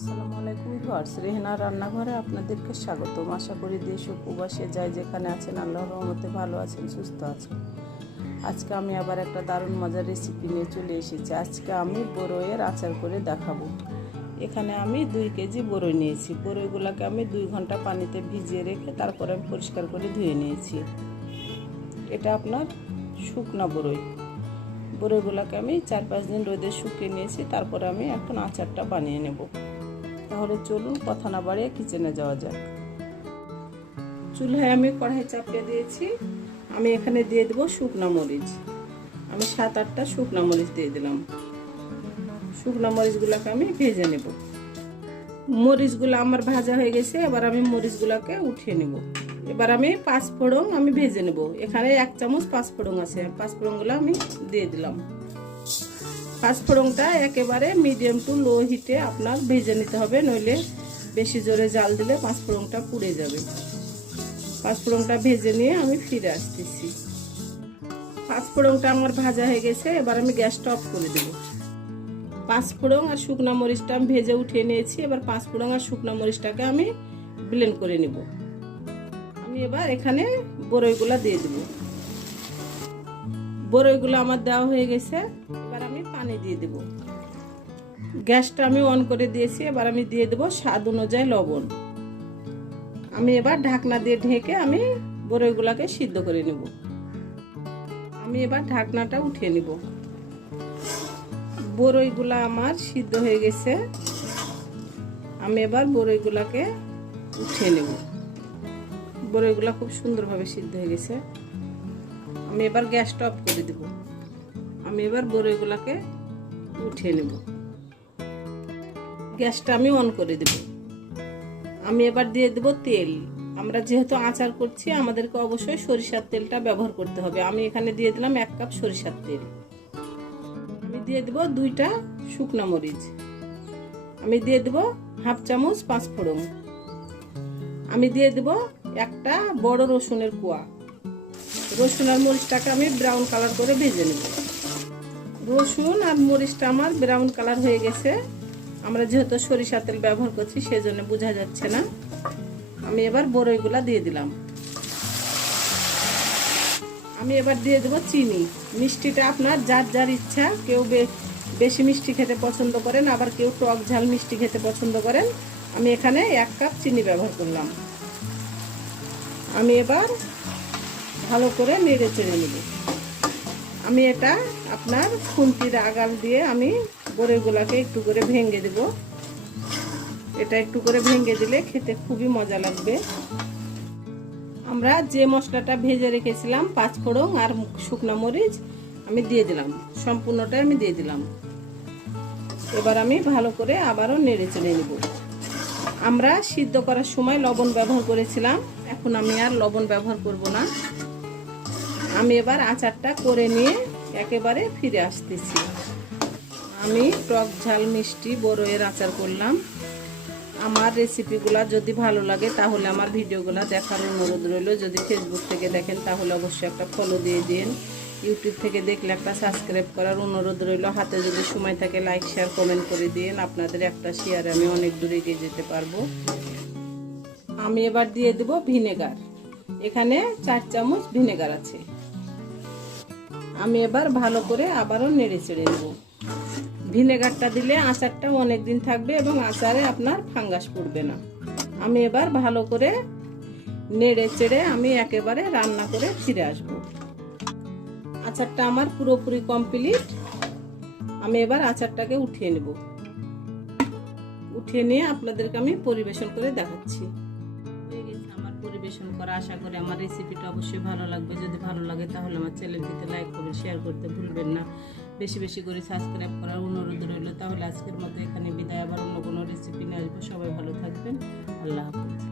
আসসালামু আলাইকুম ভিউয়ার্স, রেহেনার রান্নাঘরে আপনাদেরকে স্বাগতম। আশা করি দেশ ও প্রবাসে যাই যেখানে আছেন আল্লাহর রহমতে ভালো আছেন, সুস্থ আছেন। আজকে আমি আবার একটা দারুণ মজার রেসিপি নিয়ে চলে এসেছি। আজকে আমি বরইয়ের আচার করে দেখাবো। এখানে আমি 2 কেজি বরই নিয়েছি। বরইগুলোকে আমি 2 ঘন্টা পানিতে ভিজিয়ে রেখে তারপরে আমি পরিষ্কার করে ধুয়ে নিয়েছি। এটা আপনার শুকনা বরই। বরইগুলোকে আমি 4-5 দিন রোদে শুকিয়ে নিয়েছি। তারপরে আমি এখন আচারটা বানিয়ে নেব। তাহলে চলুন কথা না বাড়িয়ে কিচেনে যাওয়া যাক। চুলায় আমি কড়াই চাপিয়ে দিয়েছি। আমি এখানে দিয়ে দেব শুকনা মরিচ। আমি 7-8টা শুকনা মরিচ দিয়ে দিলাম। শুকনা মরিচগুলোকে আমি ভেজে নেব। মরিচগুলো আমার ভাজা হয়ে গেছে। এবার আমি মরিচগুলোকে উঠিয়ে নেব। এবার আমি 5 ফোড়ন আমি ভেজে নেব। এখানে 1 চামচ 5 ফোড়ন আছে। 5 ফোড়নগুলো আমি দিয়ে দিলাম। 5 ফোড়নটা একেবারে মিডিয়াম টু লো হিটে আপনার ভেজে নিতে হবে, নইলে বেশি জোরে জাল দিলে 5 ফোড়নটা পুড়ে যাবে। 5 ফোড়নটা ভেজে নিয়ে আমি ফিরে আসতেছি। 5 ফোড়নটা আমার ভাজা হয়ে গেছে। এবার আমি গ্যাসটা অফ করে দেব। 5 ফোড়ন আর শুকনা মরিচটা আমি ভেজে উঠিয়ে নিয়েছি। এবার 5 ফোড়ন আর শুকনা মরিচটাকে আমি ব্লেন্ড করে নেব। আমি এবার এখানে বরইগুলা দিয়ে দেব। বরইগুলো আমার দেওয়া হয়ে গেছে। এবার আমি পানি দিয়ে দেব। গ্যাসটা আমি অন করে দিয়েছি। এবার আমি দিয়ে দেব স্বাদ অনুযায়ী লবণ। আমি এবার ঢাকনা দিয়ে ঢেকে আমি বরইগুলোকে সিদ্ধ করে নেব। আমি এবার ঢাকনাটা উঠিয়ে নেব। বরইগুলো আমার সিদ্ধ হয়ে গেছে। আমি এবার বরইগুলোকে উঠিয়ে নেব। বরইগুলো খুব সুন্দরভাবে সিদ্ধ হয়ে গেছে। আমি এবার গ্যাসটা অফ করে দেব। আমি এবার বরইগুলোকে উঠিয়ে নেব। গ্যাসটা আমি অন করে দেব। আমি এবার দিয়ে দেব তেল। আমরা যেহেতু আচার করছি আমাদেরকে অবশ্যই সরিষার তেলটা ব্যবহার করতে হবে। আমি এখানে দিয়ে দিলাম 1 কাপ সরিষার তেল। আমি দিয়ে দেব 2টা শুকনা মরিচ। আমি দিয়ে দেব 1/2 চামচ 5 ফোড়ন। আমি দিয়ে দেব একটা বড় রসুনের কোয়া। রসুন আর মরিচটাকে আমি ব্রাউন কালার করে ভেজে নেব। রসুন আর মরিচটা আমার ব্রাউন কালার হয়ে গেছে। আমরা যেহেতু সরিষা তেল ব্যবহার করছি সেজন্য বোঝা যাচ্ছে না। আমি এবার বরইগুলা দিয়ে দিলাম। আমি এবার দিয়ে দেব চিনি। মিষ্টিটা আপনার যার যার ইচ্ছা। কেউ বেশি মিষ্টি খেতে পছন্দ করেন, আবার কেউ টক ঝাল মিষ্টি খেতে পছন্দ করেন। আমি এখানে 1 কাপ চিনি ব্যবহার করলাম। আমি এবার ভালো করে নেড়ে চেড়ে নেব। আমি এটা আপনার খুন্তির আগাল দিয়ে আমি বরইগুলোকে একটু করে ভেঙে দেব। এটা একটু করে ভেঙে দিলে খেতে খুবই মজা লাগবে। আমরা যে মশলাটা ভেজে রেখেছিলাম 5 ফোড়ন আর শুকনো মরিচ আমি দিয়ে দিলাম। সম্পূর্ণটাই আমি দিয়ে দিলাম। এবার আমি ভালো করে আবারও নেড়ে চেড়ে নেব। আমরা সিদ্ধ করার সময় লবণ ব্যবহার করেছিলাম, এখন আমি আর লবণ ব্যবহার করব না। আমি এবার আচারটা করে নিয়ে একেবারে ফিরে আসতেছি। আমি টক ঝাল মিষ্টি বরইয়ের আচার করলাম। আমার রেসিপিগুলো যদি ভালো লাগে তাহলে আমার ভিডিওগুলো দেখার অনুরোধ রইল। যদি ফেসবুক থেকে দেখেন তাহলে অবশ্যই একটা ফলো দিয়ে দিন। ইউটিউব থেকে দেখলে একটা সাবস্ক্রাইব করার অনুরোধ রইল। হাতে যদি সময় থাকে লাইক শেয়ার কমেন্ট করে দিন। আপনাদের একটা শেয়ারে আমি অনেক দূরে এগিয়ে যেতে পারবো। আমি এবার দিয়ে দেব ভিনেগার। এখানে 4 চামচ ভিনেগার আছে। আমি এবার ভালো করে আবারও নেড়ে চেড়ে নেব। ভিনেগারটা দিলে আচারটা অনেক দিন থাকবে এবং আচারে আপনার ফাঙ্গাস পড়বে না। আমি এবার ভালো করে নেড়ে চেড়ে আমি একেবারে রান্না করে ফিরে আসব। আচারটা আমার পুরোপুরি কমপ্লিট। আমি এবার আচারটাকে উঠিয়ে নেব। উঠিয়ে নিয়ে আপনাদেরকে আমি পরিবেশন করে দেখাচ্ছি। আমার পরিবেশন করা, আশা করি আমার রেসিপিটা অবশ্যই ভালো লাগবে। যদি ভালো লাগে তাহলে আমার চ্যানেলটিতে লাইক করবেন, শেয়ার করতে ভুলবেন না। বেশি বেশি করে সাবস্ক্রাইব করার অনুরোধ রইল। তাহলে আজকের মতো এখানে বিদায়। আবার অন্য কোনো রেসিপি নিয়ে আসবো। সবাই ভালো থাকবেন। আল্লাহ হাফেজ।